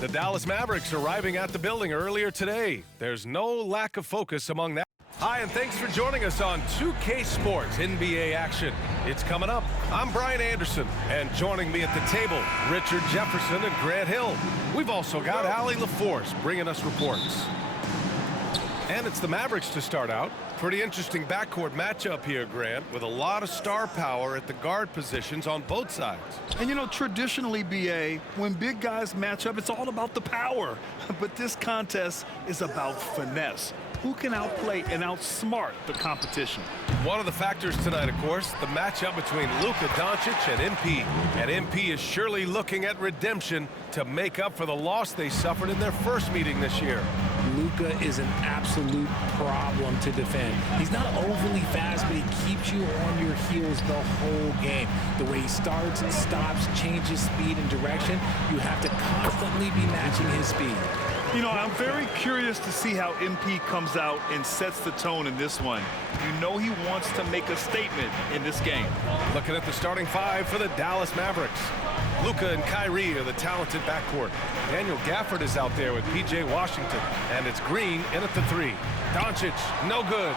The Dallas Mavericks arriving at the building earlier today. There's no lack of focus among that. Hi, and thanks for joining us on 2K Sports NBA action. It's coming up. I'm Brian Anderson, and joining me at the table, Richard Jefferson and Grant Hill. We've also got Allie LaForce bringing us reports. And it's the Mavericks to start out. Pretty interesting backcourt matchup here, Grant, with a lot of star power at the guard positions on both sides. And, you know, traditionally, B.A., when big guys match up, it's all about the power. But this contest is about finesse. Who can outplay and outsmart the competition? One of the factors tonight, of course, the matchup between Luka Doncic and MP. And MP is surely looking at redemption to make up for the loss they suffered in their first meeting this year. Luka is an absolute problem to defend. He's not overly fast, but he keeps you on your heels the whole game. The way he starts and stops, changes speed and direction, you have to constantly be matching his speed. You know, I'm very curious to see how MP comes out and sets the tone in this one. You know he wants to make a statement in this game. Looking at the starting five for the Dallas Mavericks. Luka and Kyrie are the talented backcourt. Daniel Gafford is out there with P.J. Washington, and it's Green in at the three. Doncic, no good.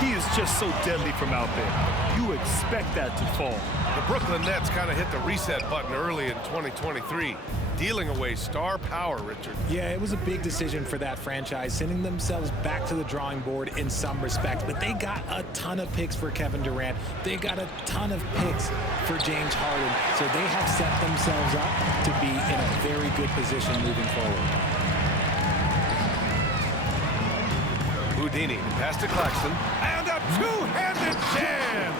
He is just so deadly from out there. You expect that to fall. The Brooklyn Nets kind of hit the reset button early in 2023. Dealing away star power, Richard. Yeah, it was a big decision for that franchise, sending themselves back to the drawing board in some respects. But they got a ton of picks for Kevin Durant. They got a ton of picks for James Harden. So they have set themselves up to be in a very good position moving forward. Houdini, pass to Claxton, and a two-handed jam!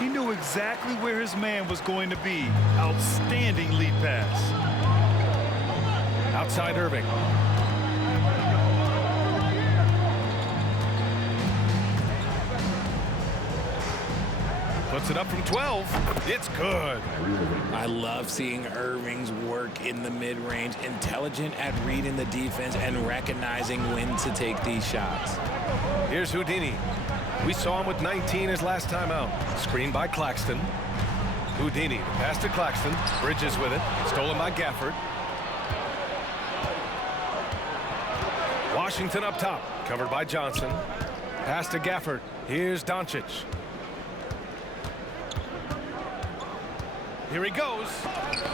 He knew exactly where his man was going to be. Outstanding lead pass. Outside Irving. Puts it up from 12. It's good. I love seeing Irving's work in the mid-range, intelligent at reading the defense and recognizing when to take these shots. Here's Houdini. We saw him with 19 his last time out. Screened by Claxton. Houdini, pass to Claxton. Bridges with it. Stolen by Gafford. Washington up top, covered by Johnson. Pass to Gafford. Here's Doncic. Here he goes.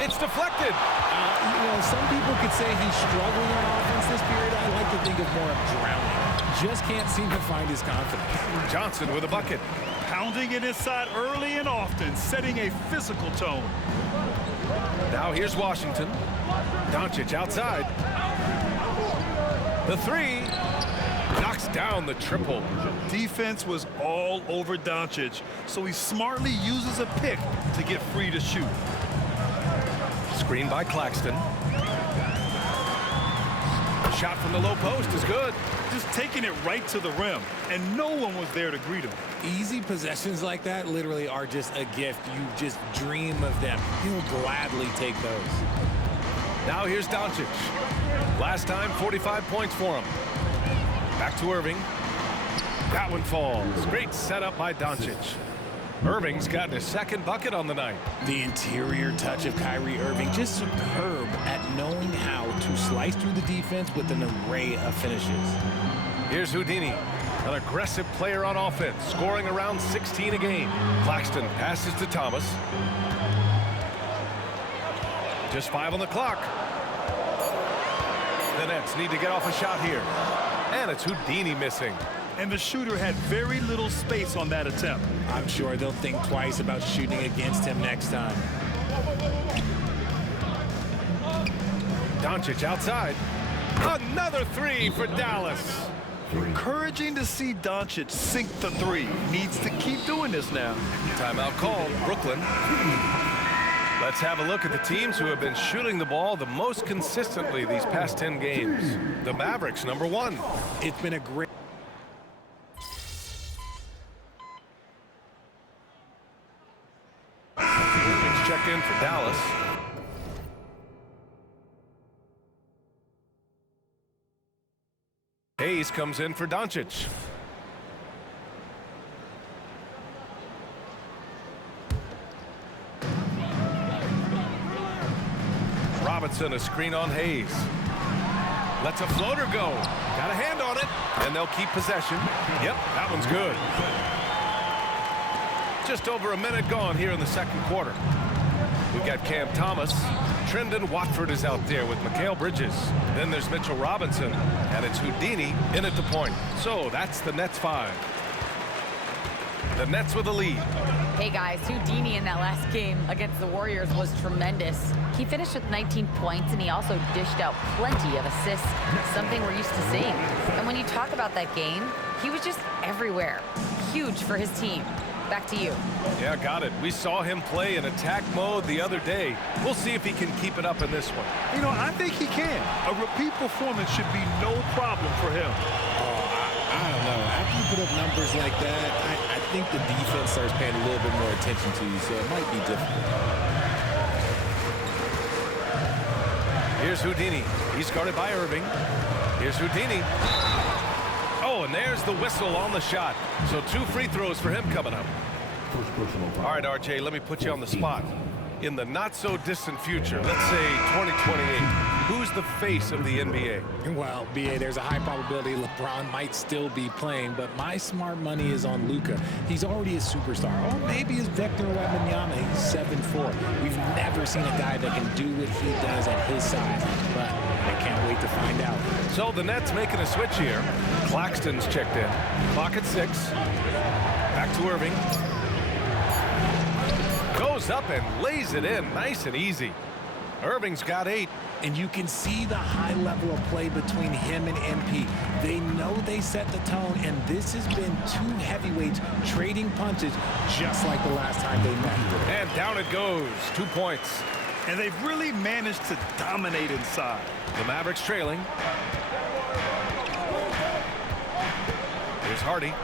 It's deflected. You know, some people could say he's struggling on offense this period. I like to think of more of drowning. Just can't seem to find his confidence. Johnson with a bucket. Pounding it inside early and often, setting a physical tone. Now here's Washington. Doncic outside. The three knocks down the triple. Defense was all over Doncic, so he smartly uses a pick to get free to shoot. Screen by Claxton. Shot from the low post is good. Just taking it right to the rim, and no one was there to greet him. Easy possessions like that literally are just a gift. You just dream of them. He'll gladly take those. Now here's Doncic. Last time, 45 points for him. Back to Irving. That one falls. Great setup by Doncic. Irving's gotten his second bucket on the night. The interior touch of Kyrie Irving, just superb at knowing how to slice through the defense with an array of finishes. Here's Houdini, an aggressive player on offense, scoring around 16 a game. Claxton passes to Thomas. Just 5 on the clock. The Nets need to get off a shot here. And it's Houdini missing. And the shooter had very little space on that attempt. I'm sure they'll think twice about shooting against him next time. Doncic outside. Another three for Dallas. Encouraging to see Doncic sink the three. Needs to keep doing this now. Timeout called, Brooklyn. Let's have a look at the teams who have been shooting the ball the most consistently these past 10 games. The Mavericks, number 1. It's been a great... Irving's checked in for Dallas. Hayes comes in for Doncic. Robinson, a screen on Hayes. Lets a floater go. Got a hand on it, and they'll keep possession. Yep, that one's good. Just over a minute gone here in the second quarter. We've got Cam Thomas. Trendon Watford is out there with Mikal Bridges. Then there's Mitchell Robinson, and it's Houdini in at the point. So that's the Nets 5. The Nets with a lead. Hey guys, Houdini in that last game against the Warriors was tremendous. He finished with 19 points and he also dished out plenty of assists, something we're used to seeing. And when you talk about that game, he was just everywhere. Huge for his team. Back to you. Yeah, got it. We saw him play in attack mode the other day. We'll see if he can keep it up in this one. You know, I think he can. A repeat performance should be no problem for him. I don't know. After you put up numbers like that, I think the defense starts paying a little bit more attention to you, so it might be difficult. Here's Houdini. He's guarded by Irving. Here's Houdini. Oh, and there's the whistle on the shot. So 2 free throws for him coming up. All right, RJ, let me put you on the spot. In the not-so-distant future, let's say 2028, who's the face of the NBA? Well, BA, there's a high probability LeBron might still be playing, but my smart money is on Luka. He's already a superstar. Or maybe it's Victor Wembanyama. He's 7'4". We've never seen a guy that can do what he does at his size, but I can't wait to find out. So the Nets making a switch here. Claxton's checked in. Clock at 6. Back to Irving. Goes up and lays it in nice and easy. Irving's got 8. And you can see the high level of play between him and MP. They know they set the tone, and this has been 2 heavyweights trading punches just like the last time they met. And down it goes. 2 points. And they've really managed to dominate inside. The Mavericks trailing. Here's Hardy.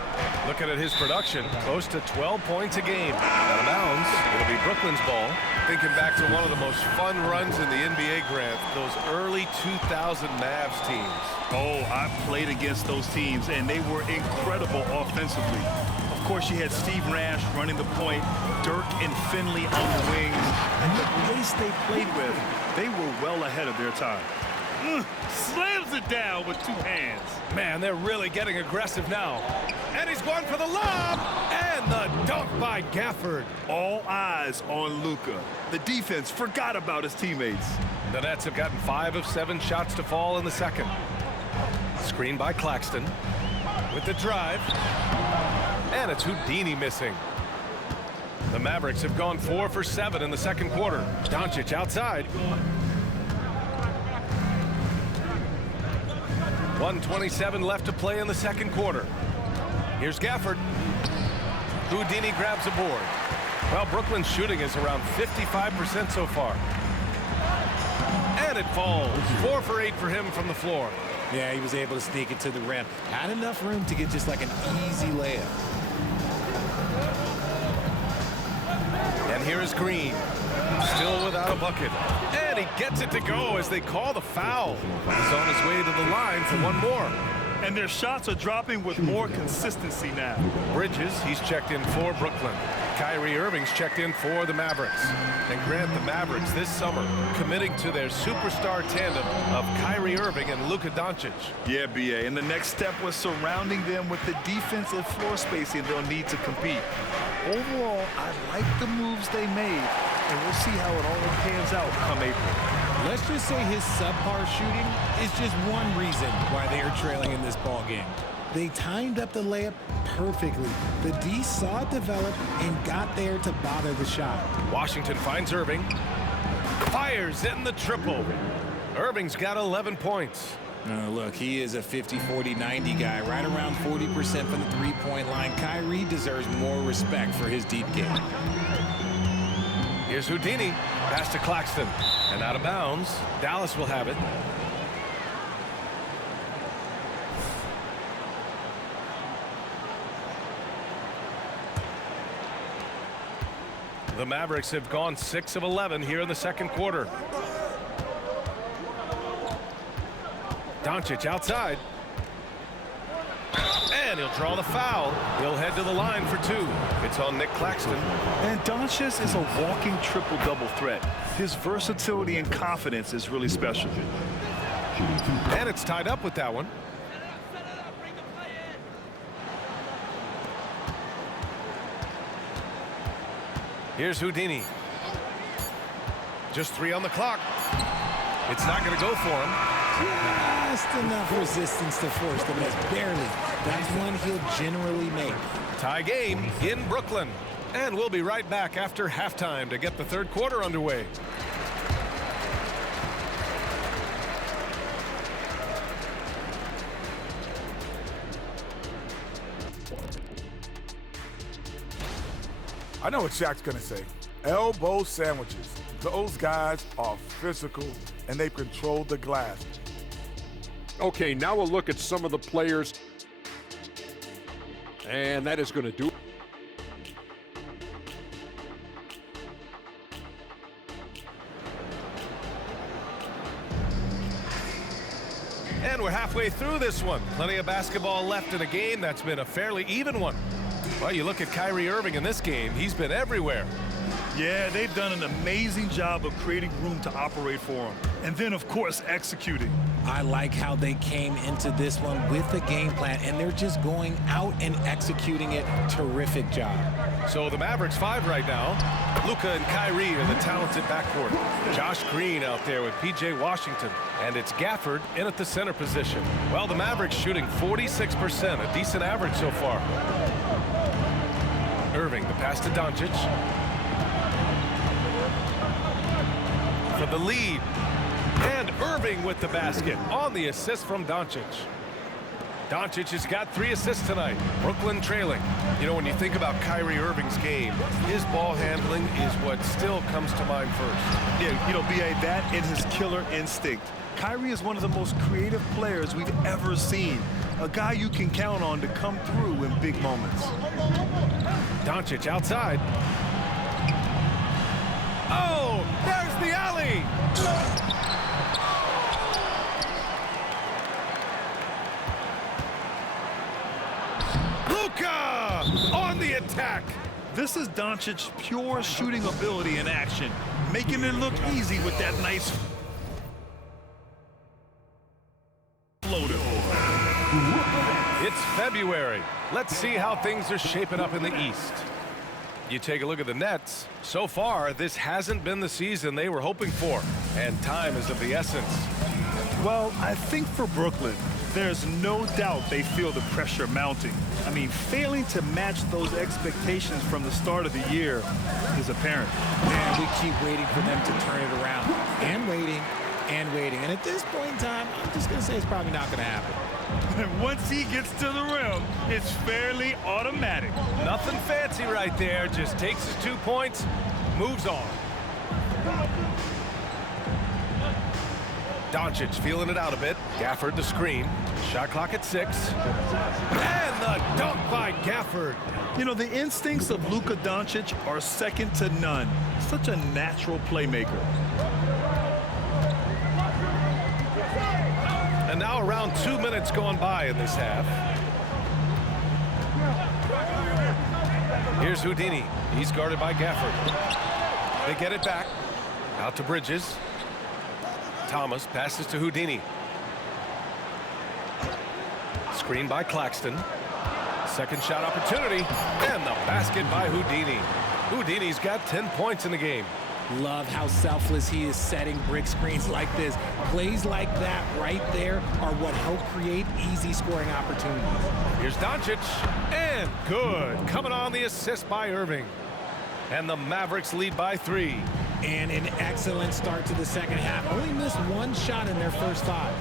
Looking at his production, close to 12 points a game. Out of bounds. It'll be Brooklyn's ball. Thinking back to one of the most fun runs in the NBA, Grant, those early 2000 Mavs teams. Oh, I've played against those teams, and they were incredible offensively. Of course, you had Steve Nash running the point, Dirk and Finley on the wings, and the pace they played with, they were well ahead of their time. Slams it down with 2 hands. Man, they're really getting aggressive now. And he's going for the lob. And the dunk by Gafford. All eyes on Luka. The defense forgot about his teammates. The Nets have gotten 5 of 7 shots to fall in the second. Screen by Claxton. With the drive. And it's Houdini missing. The Mavericks have gone 4 for 7 in the second quarter. Doncic outside. 1:27 left to play in the second quarter. Here's Gafford. Houdini grabs a board. Well, Brooklyn's shooting is around 55% so far. And it falls. 4 for 8 for him from the floor. Yeah, he was able to sneak it to the rim. Had enough room to get just like an easy layup. And here is Green. Still without a bucket. And he gets it to go as they call the foul. He's on his way to the line for one more. And their shots are dropping with more consistency now. Bridges, he's checked in for Brooklyn. Kyrie Irving's checked in for the Mavericks. And Grant, the Mavericks this summer committing to their superstar tandem of Kyrie Irving and Luka Doncic. Yeah, BA, and the next step was surrounding them with the defensive floor spacing they'll need to compete. Overall, I like the moves they made, and we'll see how it all pans out come April. Let's just say his subpar shooting is just one reason why they are trailing in this ball game. They timed up the layup perfectly. The D saw it develop and got there to bother the shot. Washington finds Irving. Fires in the triple. Irving's got 11 points. Look, he is a 50, 40, 90 guy, right around 40% from the three-point line. Kyrie deserves more respect for his deep game. Here's Houdini. Pass to Claxton. And out of bounds. Dallas will have it. The Mavericks have gone 6 of 11 here in the second quarter. Doncic outside. And he'll draw the foul. He'll head to the line for 2. It's on Nick Claxton. And Doncic is a walking triple-double threat. His versatility and confidence is really special. And it's tied up with that one. Here's Houdini. Just 3 on the clock. It's not going to go for him. Just enough resistance to force the miss. Barely. That's one he'll generally make. Tie game in Brooklyn. And we'll be right back after halftime to get the third quarter underway. I know what Shaq's going to say. Elbow sandwiches. Those guys are physical, and they control the glass. Okay, now we'll look at some of the players. And that is going to do it. And we're halfway through this one. Plenty of basketball left in a game that's been a fairly even one. Well, you look at Kyrie Irving in this game. He's been everywhere. Yeah, they've done an amazing job of creating room to operate for him. And then, of course, executing. I like how they came into this one with a game plan, and they're just going out and executing it. Terrific job. So the Mavericks 5 right now. Luka and Kyrie are the talented backcourt. Josh Green out there with P.J. Washington. And it's Gafford in at the center position. Well, the Mavericks shooting 46%, a decent average so far. Irving, the pass to Doncic. For the lead. And Irving with the basket on the assist from Doncic. Doncic has got 3 assists tonight. Brooklyn trailing. You know, when you think about Kyrie Irving's game, his ball handling is what still comes to mind first. Yeah, you know, B.A., that and his killer instinct. Kyrie is one of the most creative players we've ever seen. A guy you can count on to come through in big moments. Doncic outside. Oh, there's the alley. Luka on the attack. This is Doncic's pure shooting ability in action, making it look easy with that nice floater. It's February. Let's see how things are shaping up in the East. You take a look at the Nets. So far, this hasn't been the season they were hoping for, and time is of the essence. Well, I think for Brooklyn, there's no doubt they feel the pressure mounting. I mean, failing to match those expectations from the start of the year is apparent. And we keep waiting for them to turn it around. And waiting, and waiting. And at this point in time, I'm just going to say it's probably not going to happen. Once he gets to the rim, it's fairly automatic. Nothing fancy right there. Just takes his 2 points, moves on. Doncic feeling it out a bit. Gafford the screen. Shot clock at 6. And the dunk by Gafford. You know, the instincts of Luka Doncic are second to none. Such a natural playmaker. And now around 2 minutes gone by in this half. Here's Houdini. He's guarded by Gafford. They get it back. Out to Bridges. Thomas passes to Houdini. Screen by Claxton. Second shot opportunity. And the basket by Houdini. Houdini's got 10 points in the game. Love how selfless he is setting brick screens like this. Plays like that right there are what help create easy scoring opportunities. Here's Doncic. And good. Coming on the assist by Irving. And the Mavericks lead by 3. And an excellent start to the second half. Only missed 1 shot in their first 5.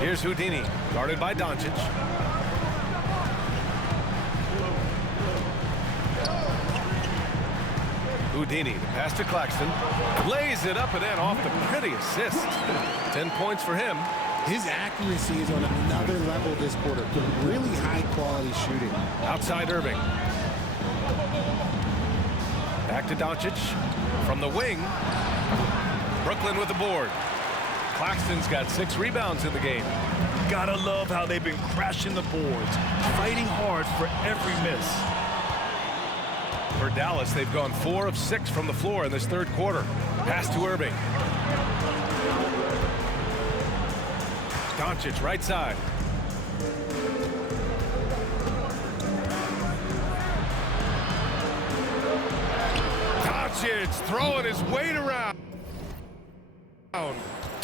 Here's Houdini, guarded by Doncic. Houdini, the pass to Claxton. Lays it up and in off the pretty assist. 10 points for him. His accuracy is on another level this quarter. Really high-quality shooting. Outside Irving. Back to Doncic. From the wing. Brooklyn with the board. Claxton's got 6 rebounds in the game. Gotta love how they've been crashing the boards, fighting hard for every miss. For Dallas, they've gone 4 of 6 from the floor in this third quarter. Pass to Irving. Doncic right side. Doncic throwing his weight around.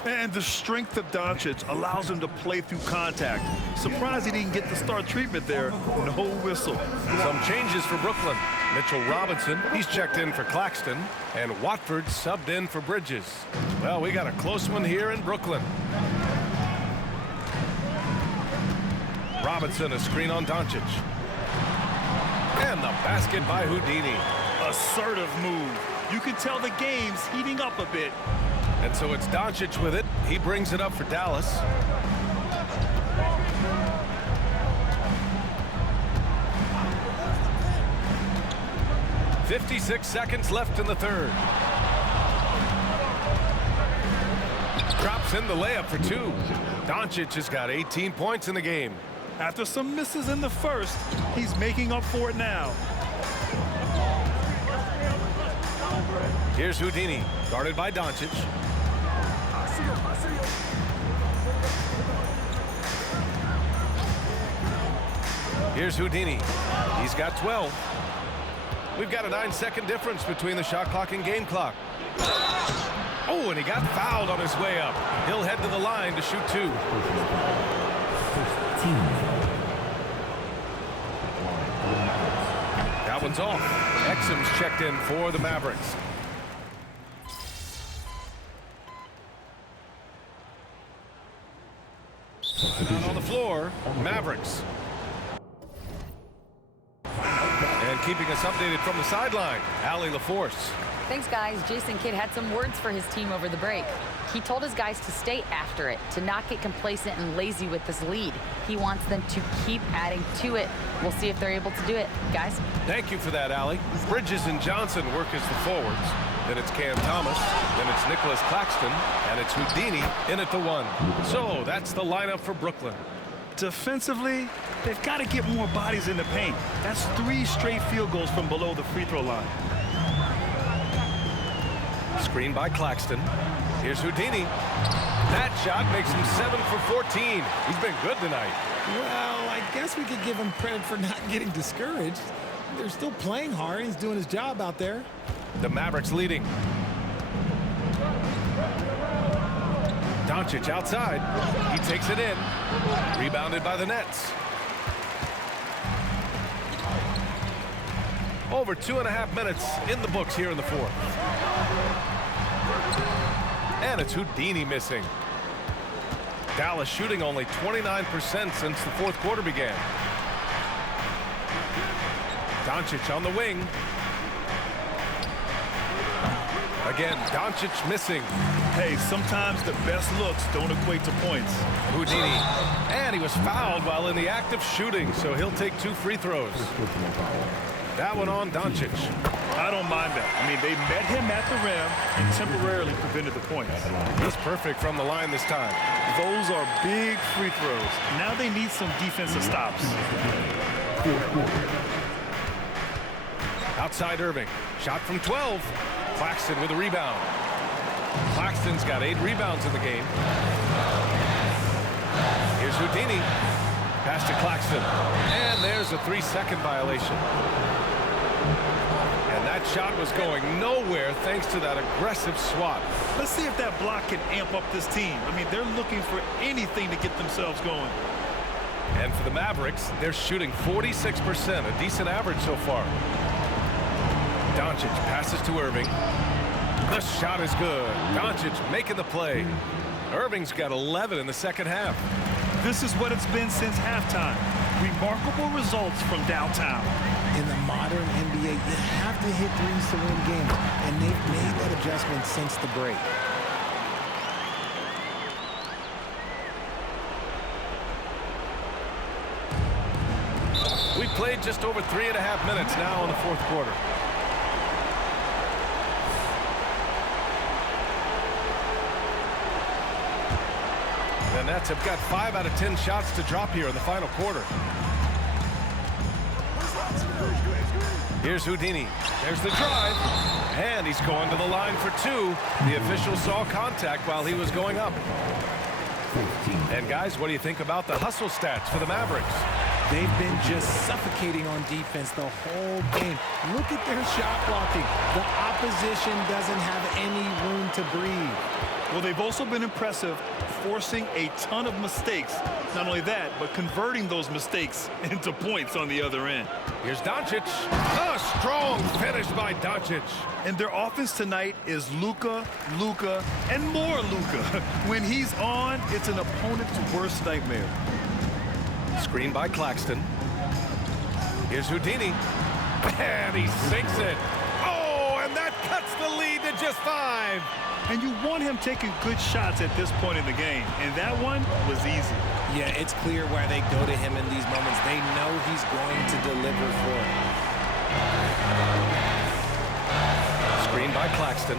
And the strength of Doncic allows him to play through contact. Surprised he didn't get the star treatment there. No whistle. Some changes for Brooklyn. Mitchell Robinson, he's checked in for Claxton, and Watford subbed in for Bridges. Well, we got a close one here in Brooklyn. Robinson, a screen on Doncic. And the basket by Houdini. Assertive move. You can tell the game's heating up a bit. And so it's Doncic with it. He brings it up for Dallas. "56 seconds left in the third. Drops in the layup for 2. Doncic has got 18 points in the game. After some misses in the first, he's making up for it now. Here's Houdini, guarded by Doncic. Here's Houdini. He's got 12. We've got a 9-second difference between the shot clock and game clock. Oh, and he got fouled on his way up. He'll head to the line to shoot 2. That one's off. Exum's checked in for the Mavericks. Out on the floor, Mavericks. And keeping us updated from the sideline, Allie LaForce. Thanks, guys. Jason Kidd had some words for his team over the break. He told his guys to stay after it, to not get complacent and lazy with this lead. He wants them to keep adding to it. We'll see if they're able to do it. Guys? Thank you for that, Allie. Bridges and Johnson work as the forwards. Then it's Cam Thomas. Then it's Nicholas Claxton. And it's Houdini in at the 1. So that's the lineup for Brooklyn. Defensively, they've got to get more bodies in the paint. That's 3 straight field goals from below the free throw line. Screen by Claxton. Here's Houdini. That shot makes him 7 for 14. He's been good tonight. Well, I guess we could give him credit for not getting discouraged. They're still playing hard. He's doing his job out there. The Mavericks leading. Doncic outside. He takes it in. Rebounded by the Nets. Over 2.5 minutes in the books here in the fourth. And it's Houdini missing. Dallas shooting only 29% since the fourth quarter began. Doncic on the wing. Again, Doncic missing. Hey, sometimes the best looks don't equate to points. Houdini. And he was fouled while in the act of shooting, so he'll take 2 free throws. That one on Doncic. I don't mind that. I mean, they met him at the rim and temporarily prevented the points. He's perfect from the line this time. Those are big free throws. Now they need some defensive stops. Outside Irving. Shot from 12. Claxton with a rebound. Claxton's got 8 rebounds in the game. Here's Houdini. Pass to Claxton. And there's a 3-second violation. And that shot was going nowhere thanks to that aggressive swat. Let's see if that block can amp up this team. I mean, they're looking for anything to get themselves going. And for the Mavericks, they're shooting 46%, a decent average so far. Doncic passes to Irving. The shot is good. Doncic making the play. Irving's got 11 in the second half. This is what it's been since halftime. Remarkable results from downtown. In the modern NBA, you have to hit threes to win games, and they've made that adjustment since the break. We've played just over 3.5 minutes now in the fourth quarter. The Nets have got 5 out of 10 shots to drop here in the final quarter. Here's Houdini. There's the drive. And he's going to the line for two. The official saw contact while he was going up. And guys, what do you think about the hustle stats for the Mavericks? They've been just suffocating on defense the whole game. Look at their shot blocking. The opposition doesn't have any room to breathe. Well, they've also been impressive, forcing a ton of mistakes. Not only that, but converting those mistakes into points on the other end. Here's Doncic. A strong finish by Doncic. And their offense tonight is Luka, and more Luka. When he's on, it's an opponent's worst nightmare. Screen by Claxton. Here's Houdini. And he sinks it. Oh, and that cuts the lead to just 5. And you want him taking good shots at this point in the game. And that one was easy. Yeah, it's clear why they go to him in these moments. They know he's going to deliver for it. Screen by Claxton.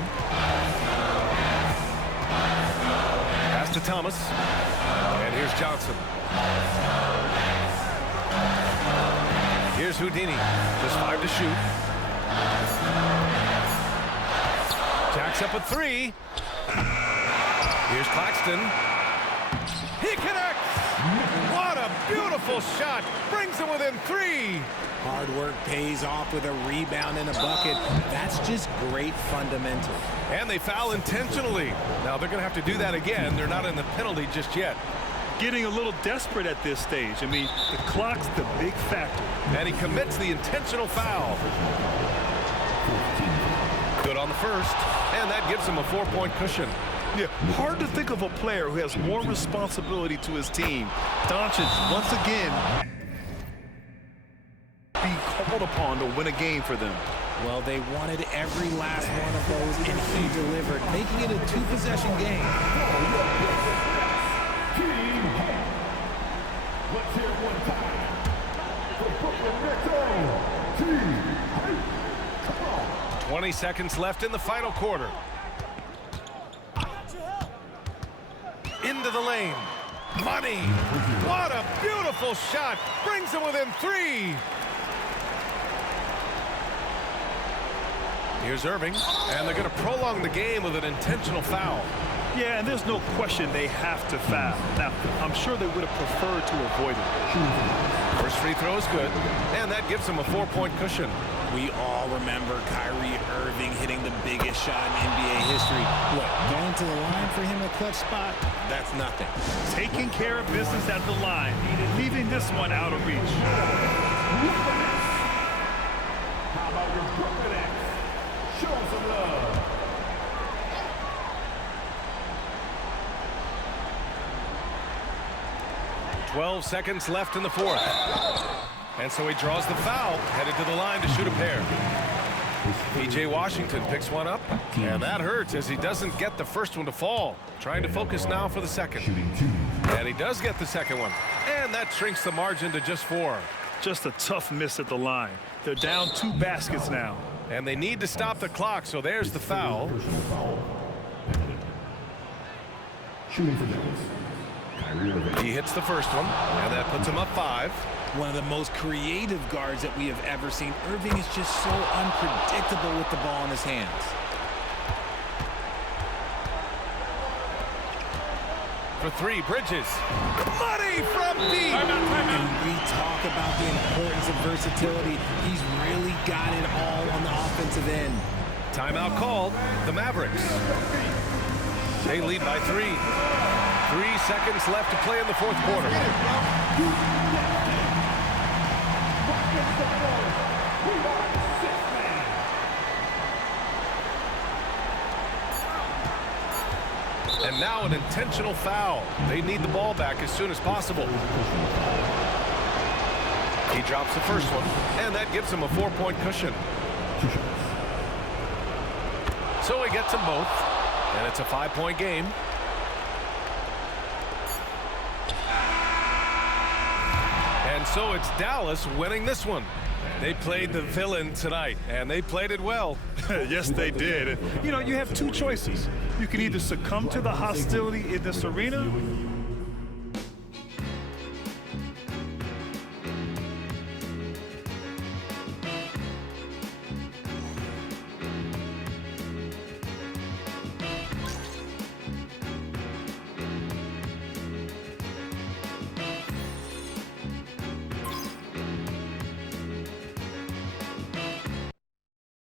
Pass to Thomas. And here's Johnson. Here's Houdini. Just 5 to shoot. Jacks up a 3. Here's Claxton. He connects. What a beautiful shot. Brings him within 3. Hard work pays off with a rebound and a bucket. That's just great fundamentals. And they foul intentionally. Now they're going to have to do that again. They're not in the penalty just yet. Getting a little desperate at this stage. I mean, the clock's the big factor. And he commits the intentional foul. Good on the first. And that gives him a 4-point cushion. Yeah, hard to think of a player who has more responsibility to his team. Doncic, once again, being called upon to win a game for them. Well, they wanted every last one of those, and he delivered, making it a 2-possession game. Let's hear it one time for Brooklyn Nets. 20 seconds left in the final quarter. Into the lane. Money. What a beautiful shot. Brings him within 3. Here's Irving. And they're going to prolong the game with an intentional foul. Yeah, and there's no question they have to foul. Now, I'm sure they would have preferred to avoid it. First free throw is good. And that gives him a 4-point cushion. We all remember Kyrie Irving hitting the biggest shot in NBA history. What, going to the line for him a clutch spot? That's nothing. Taking care of business at the line, leaving this one out of reach. How about your Brooklyn Nets? Show some love. .12 seconds left in the fourth. And so he draws the foul, headed to the line to shoot a pair. P.J. Washington picks one up, and that hurts as he doesn't get the first one to fall. Trying to focus now for the second. And he does get the second one. And that shrinks the margin to just 4. Just a tough miss at the line. They're down 2 baskets now. And they need to stop the clock, so there's the foul. Shooting for Dallas. He hits the first one, and that puts him up 5. One of the most creative guards that we have ever seen. Irving is just so unpredictable with the ball in his hands. For 3, Bridges. Money from deep. And we talk about the importance of versatility. He's really got it all on the offensive end. Timeout called. The Mavericks. They lead by 3. 3 seconds left to play in the fourth quarter. And now an intentional foul. They need the ball back as soon as possible. He drops the first one, and that gives him a 4-point cushion. So he gets them both, and it's a 5-point game. And so it's Dallas winning this one. They played the villain tonight, and they played it well. Yes, they did. You know, you have 2 choices. You can either succumb to the hostility in this arena,